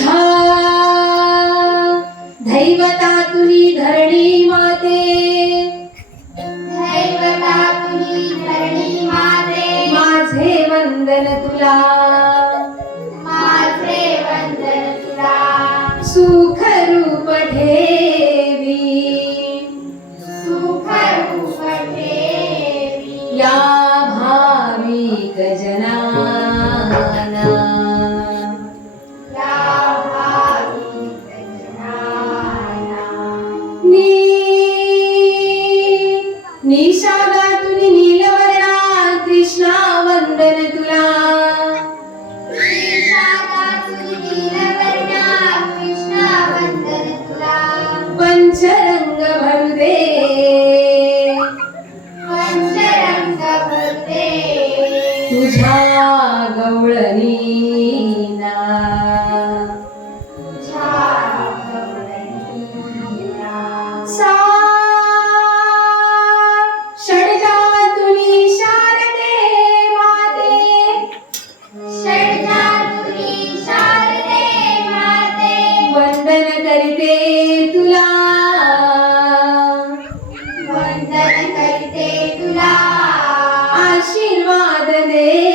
धा दैवता and it's not nada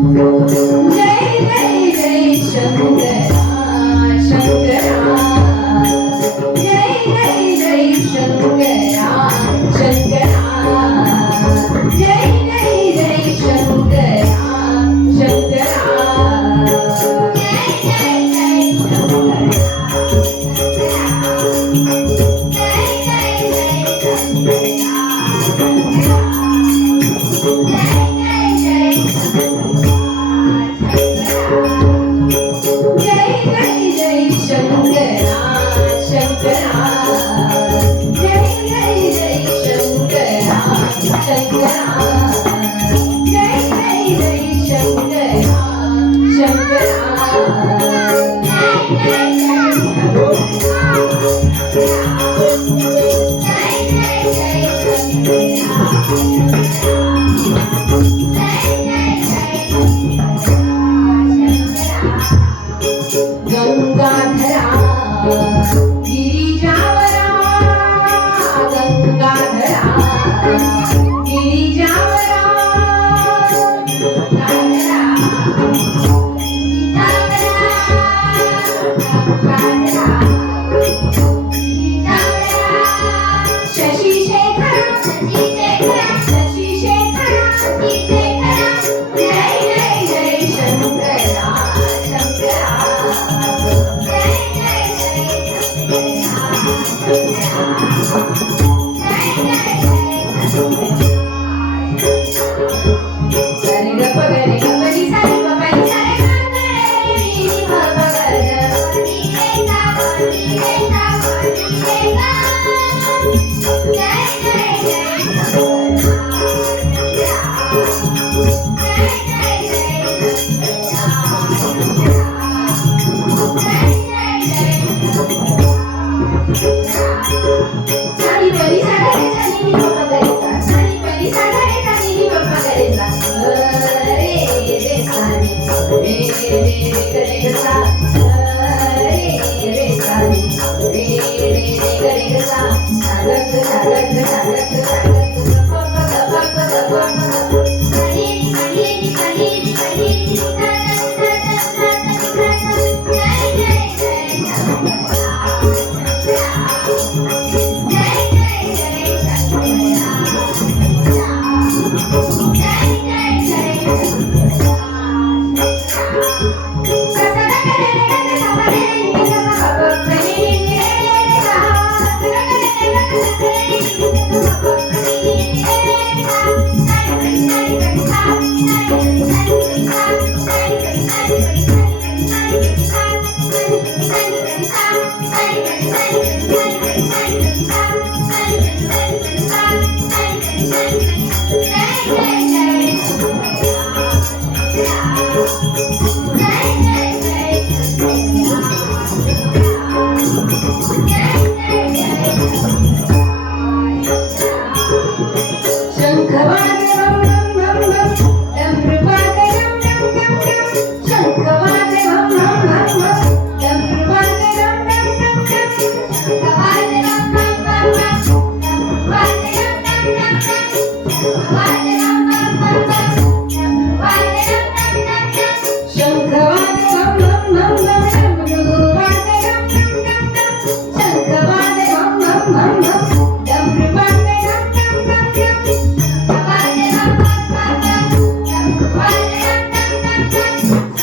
Jai Jai Jai Shankar. Giri Jaora गंगाधरा Yeah.